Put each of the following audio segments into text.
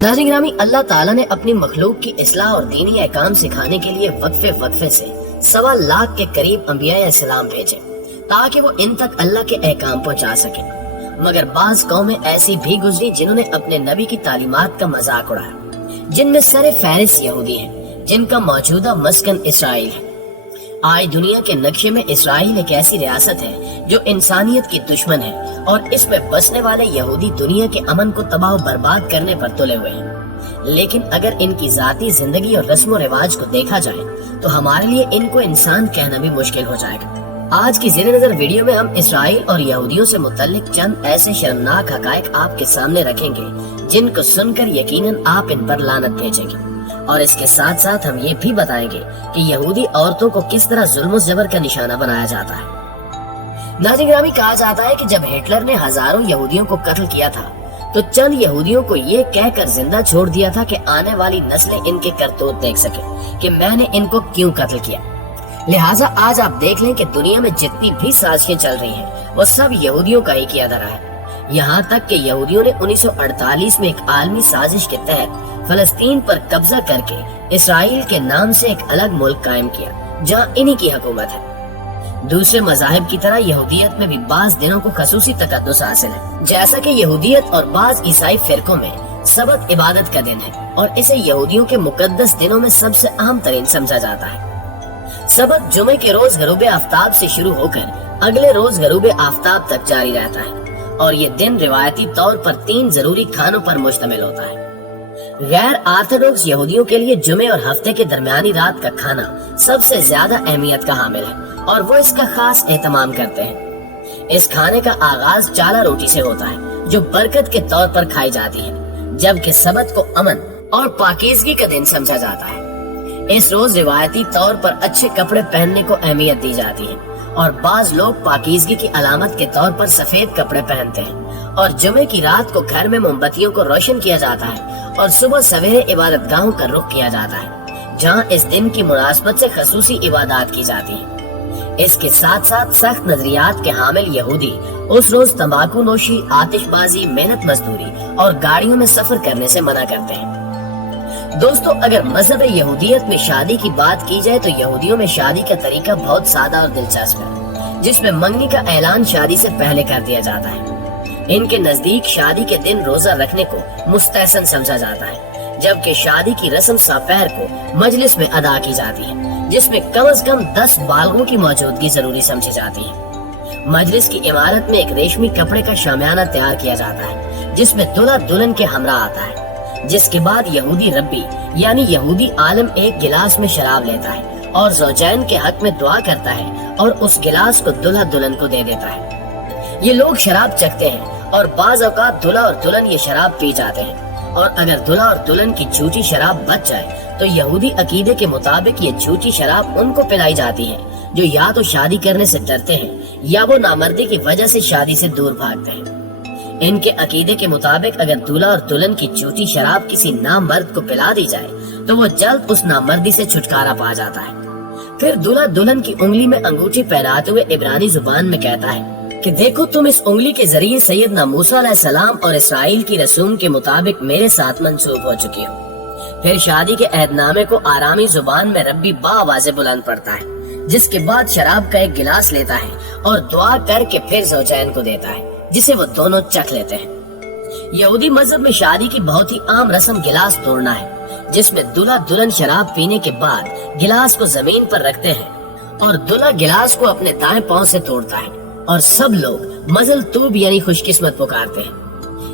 नाज़रीन गिरामी, अल्लाह ताला ने अपनी मखलूक की इस्लाह और दीनी अहकाम सिखाने के लिए वक्फे से 1.25 लाख के करीब अंबिया सलाम भेजे ताकि वो इन तक अल्लाह के अहकाम पहुंचा सके। मगर बाज कौमें ऐसी भी गुजरी जिन्होंने अपने नबी की तालीमात का मजाक उड़ाया, जिनमें सरे फहरिस्त यहूदी हैं, जिनका मौजूदा मस्कन इसराइल है। आज दुनिया के नक्शे में इसराइल एक ऐसी रियासत है जो इंसानियत की दुश्मन है और इसमें बसने वाले यहूदी दुनिया के अमन को तबाह बर्बाद करने पर तुले हुए हैं। लेकिन अगर इनकी जाती जिंदगी और रस्म रिवाज को देखा जाए तो हमारे लिए इनको इंसान कहना भी मुश्किल हो जाएगा। आज की ज़ेरे नज़र वीडियो में हम इसराइल और यहूदियों से मुतल्लिक चंद ऐसे शर्मनाक हकायक आपके सामने रखेंगे जिनको सुनकर यकीनन आप इन पर लानत भेजेंगे, और इसके साथ साथ हम ये भी बताएंगे कि यहूदी औरतों को किस तरह जुल्म जबर का निशाना बनाया जाता है। नाज़रीन गिरामी, कहा जाता है कि जब हिटलर ने हजारों यहूदियों को कत्ल किया था तो चंद यहूदियों को ये कहकर जिंदा छोड़ दिया था कि आने वाली नस्लें इनके करतूत देख सके कि मैंने इनको क्यों कत्ल किया। लिहाजा आज आप देख लें कि दुनिया में जितनी भी साजिशें चल रही हैं वो सब यहूदियों का ही किया धरा है। यहाँ तक कि यहूदियों ने 1948 में एक आलमी साजिश के तहत फलस्तीन पर कब्जा करके इसराइल के नाम से एक अलग मुल्क कायम किया जहाँ इन्हीं की हुकूमत है। दूसरे मजाहिब की तरह यहूदियत में भी बाज दिनों को खसूसी तकद्दुस हासिल है, जैसा कि यहूदियत और बाज ईसाई फिरकों में सबत इबादत का दिन है और इसे यहूदियों के मुकद्दस दिनों में सबसे अहम तरीन समझा जाता है। सबत जुमे के रोज गरूब आफ्ताब से शुरू होकर अगले रोज गरूब आफ्ताब तक जारी रहता है और ये दिन रिवायती तौर पर 3 जरूरी खानों पर मुश्तमिल होता है। गैर ऑर्थोडॉक्स यहूदियों के लिए जुमे और हफ्ते के दरमियानी रात का खाना सबसे ज्यादा अहमियत का हामिल है और वो इसका खास एहतमाम करते हैं। इस खाने का आगाज चाला रोटी से होता है जो बरकत के तौर पर खाई जाती है, जबकि सबत को अमन और पाकीज़गी का दिन समझा जाता है। इस रोज रिवायती तौर पर अच्छे कपड़े पहनने को अहमियत दी जाती है और बाज लोग पाकीज़गी की अलामत के तौर पर सफेद कपड़े पहनते हैं और जुमे की रात को घर में मोमबत्तियों को रोशन किया जाता है और सुबह सवेरे इबादत गाहों का रुख किया जाता है जहां इस दिन की मुनासबत से खसूसी इबादत की जाती है। इसके साथ साथ सख्त नजरियात के हामिल यहूदी उस रोज तंबाकू नोशी, आतिशबाजी, मेहनत मजदूरी और गाड़ियों में सफर करने से मना करते हैं। दोस्तों, अगर मजहब यहूदियत में शादी की बात की जाए तो यहूदियों में शादी का तरीका बहुत सादा और दिलचस्प है, जिसमें मंगनी का ऐलान शादी से पहले कर दिया जाता है। इनके नजदीक शादी के दिन रोजा रखने को मुस्तहसन समझा जाता है, जबकि शादी की रस्म सफेर को मजलिस में अदा की जाती है, जिसमें कम से कम 10 बालगों की मौजूदगी जरूरी समझी जाती है। मजलिस की इमारत में एक रेशमी कपड़े का शामियाना तैयार किया जाता है जिसमें दूल्हा दुल्हन के हमरा आता है, जिसके बाद यहूदी रब्बी यानी यहूदी आलम एक गिलास में शराब लेता है और ज़ौजैन के हक में दुआ करता है और उस गिलास को दूल्हा दुल्हन को दे देता है। ये लोग शराब चखते हैं और बाज औकात दूल्हा और दुल्हन ये शराब पी जाते हैं, और अगर दूल्हा और दुल्हन की झूठी शराब बच जाए तो यहूदी अकीदे के मुताबिक ये झूठी शराब उनको पिलाई जाती है जो या तो शादी करने से डरते हैं या वो नामर्दी की वजह से शादी से दूर भागते हैं। इनके अकीदे के मुताबिक अगर दूल्हा और दुल्हन की झूठी शराब किसी नामर्द को पिला दी जाए तो वो जल्द उस नामर्दी से छुटकारा पा जाता है। फिर दूल्हा दुल्हन की उंगली में अंगूठी पहनाते हुए इब्रानी जुबान में कहता है कि देखो, तुम इस उंगली के जरिए सैयदना मूसा अलैहिस्सलाम और इसराइल की रसूम के मुताबिक मेरे साथ मंसूब हो चुकी हो। फिर शादी के अहदनामे को आरामी जुबान में रब्बी बाआवाज़े बुलंद पड़ता है, जिसके बाद शराब का एक गिलास लेता है और दुआ करके फिर ज़ौजैन को देता है, जिसे वो दोनों चख लेते हैं। यहूदी मजहब में शादी की बहुत ही आम रस्म गिलास तोड़ना है, जिसमें दूल्हा दुल्हन शराब पीने के बाद गिलास को जमीन पर रखते हैं और दूल्हा गिलास को अपने दाएं पांव से तोड़ता है और सब लोग मजल तूब यानी खुशकिस्मत पुकारते हैं।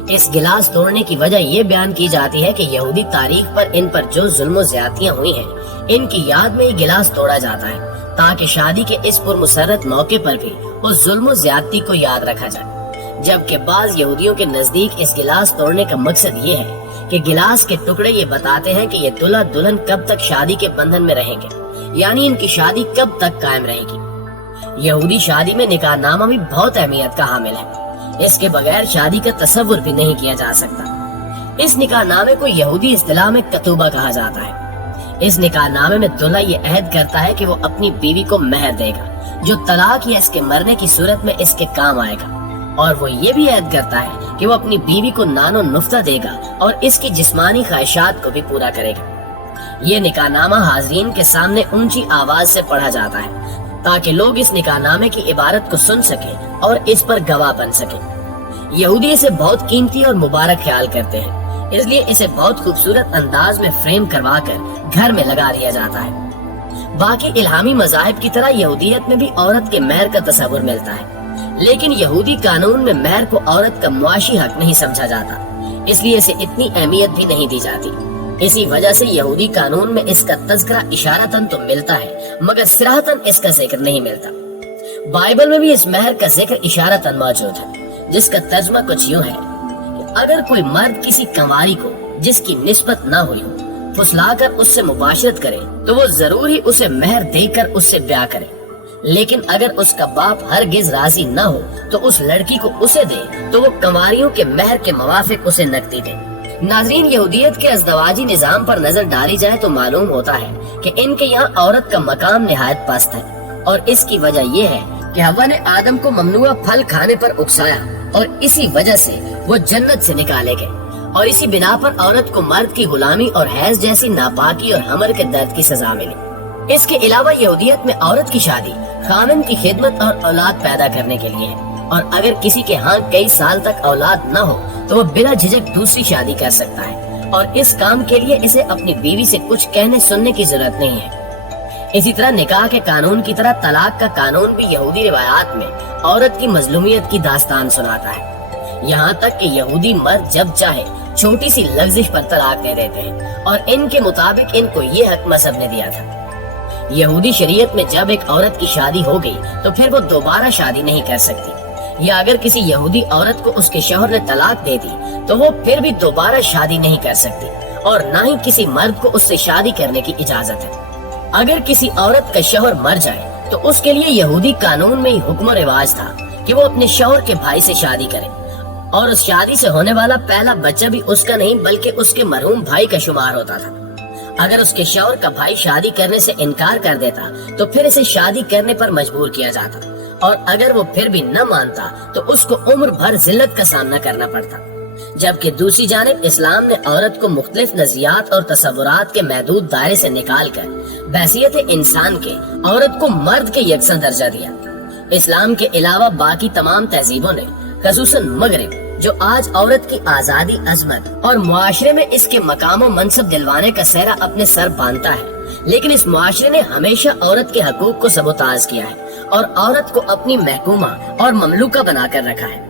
इस गिलास तोड़ने की वजह ये बयान की जाती है कि यहूदी तारीख पर इन पर जो जुल्म ज्यादतियां हुई हैं, इनकी याद में ये गिलास तोड़ा जाता है ताकि शादी के इस पुरमुसर्रत मौके पर भी उस जुल्म ज्यादती को याद रखा जाए। जबकि बाज यहूदियों के नजदीक इस गिलास तोड़ने का मकसद ये है कि गिलास के टुकड़े ये बताते हैं कि ये दूल्हा दुल्हन कब तक शादी के बंधन में रहेंगे, यानी इनकी शादी कब तक कायम रहेगी। यहूदी शादी में निकाहनामा भी बहुत अहमियत का हामिल है। इसके बगैर शादी का तसव्वुर भी नहीं किया जा सकता। इस निकाहनामे को यहूदी इस्तिलाह में कतूबा कहा जाता है। इस निकाहनामे में दूल्हा ये अहद करता है कि वो अपनी बीवी को मेहर देगा जो तलाक या इसके मरने की सूरत में इसके काम आएगा, और वो ये भी अहद करता है کہ وہ اپنی بیوی کو نان و نفتہ دے گا اور اس کی جسمانی خواہشات کو بھی پورا کرے گا۔ یہ نکاح نامہ حاضرین کے سامنے اونچی آواز سے پڑھا جاتا ہے تاکہ لوگ اس نکاح نامے کی عبارت کو سن سکیں اور اس پر گواہ بن سکیں۔ یہودی اسے بہت قیمتی اور مبارک خیال کرتے ہیں، اس لیے اسے بہت خوبصورت انداز میں فریم کروا کر گھر میں لگا دیا جاتا ہے۔ باقی الہامی مذاہب کی طرح یہودیت میں بھی عورت کے مہر کا تصور ملتا ہے، لیکن یہودی قانون میں مہر کو عورت کا معاشی حق نہیں سمجھا جاتا، اس لیے اسے اتنی اہمیت بھی نہیں دی جاتی۔ اسی وجہ سے یہودی قانون میں اس کا تذکرہ اشارتاً تو ملتا ہے مگر صراحتاً اس کا ذکر نہیں ملتا۔ بائبل میں بھی اس مہر کا ذکر اشارتاً موجود ہے، جس کا ترجمہ کچھ یوں ہے کہ اگر کوئی مرد کسی کنواری کو جس کی نسبت نہ ہوئی ہو پھسلا کر اس سے مباشرت کرے تو وہ ضرور ہی اسے مہر دے کر اس سے بیاہ کرے، لیکن اگر اس کا باپ ہرگز راضی نہ ہو تو اس لڑکی کو اسے دے تو وہ کنواریوں کے مہر کے موافق اسے نقدی دے۔ ناظرین، یہودیت کے ازدواجی نظام پر نظر ڈالی جائے تو معلوم ہوتا ہے کہ ان کے یہاں عورت کا مقام نہایت پست ہے، اور اس کی وجہ یہ ہے کہ حوا نے آدم کو ممنوع پھل کھانے پر اکسایا اور اسی وجہ سے وہ جنت سے نکالے گئے، اور اسی بنا پر عورت کو مرد کی غلامی اور حیض جیسی ناپاکی اور حمل کے درد کی سزا ملی۔ اس کے علاوہ یہودیت میں عورت کی شادی خاوند کی خدمت اور اولاد پیدا کرنے کے لیے ہے، اور اگر کسی کے ہاں کئی سال تک اولاد نہ ہو تو وہ بلا جھجک دوسری شادی کر سکتا ہے، اور اس کام کے لیے اسے اپنی بیوی سے کچھ کہنے سننے کی ضرورت نہیں ہے۔ اسی طرح نکاح کے قانون کی طرح طلاق کا قانون بھی یہودی روایات میں عورت کی مظلومیت کی داستان سناتا ہے، یہاں تک کہ یہودی مرد جب چاہے چھوٹی سی لفظش پر طلاق دے دیتے ہیں، اور ان کے مطابق ان کو یہ حق مذہب نے دیا تھا۔ یہودی شریعت میں جب ایک عورت کی شادی ہو گئی تو پھر وہ دوبارہ شادی نہیں کر سکتی، یا اگر کسی یہودی عورت کو اس کے شوہر نے طلاق دے دی تو وہ پھر بھی دوبارہ شادی نہیں کر سکتی، اور نہ ہی کسی مرد کو اس سے شادی کرنے کی اجازت ہے۔ اگر کسی عورت کا شوہر مر جائے تو اس کے لیے یہودی قانون میں ہی حکم و رواج تھا کہ وہ اپنے شوہر کے بھائی سے شادی کرے، اور اس شادی سے ہونے والا پہلا بچہ بھی اس کا نہیں بلکہ اس کے مرحوم بھائی کا شمار ہوتا تھا۔ اگر اس کے شوہر کا بھائی شادی کرنے سے انکار کر دیتا تو پھر اسے شادی کرنے پر مجبور کیا جاتا، اور اگر وہ پھر بھی نہ مانتا تو اس کو عمر بھر ذلت کا سامنا کرنا پڑتا۔ جبکہ دوسری جانب اسلام نے عورت کو مختلف نظریات اور تصورات کے محدود دائرے سے نکال کر بحیثیت انسان کے عورت کو مرد کے یکساں درجہ دیا۔ اسلام کے علاوہ باقی تمام تہذیبوں نے خصوصاً مغرب، جو آج عورت کی آزادی، عظمت اور معاشرے میں اس کے مقام و منصب دلوانے کا سہرا اپنے سر باندھتا ہے، لیکن اس معاشرے نے ہمیشہ عورت کے حقوق کو سبوتاژ کیا ہے اور عورت کو اپنی محکومہ اور مملوکہ بنا کر رکھا ہے۔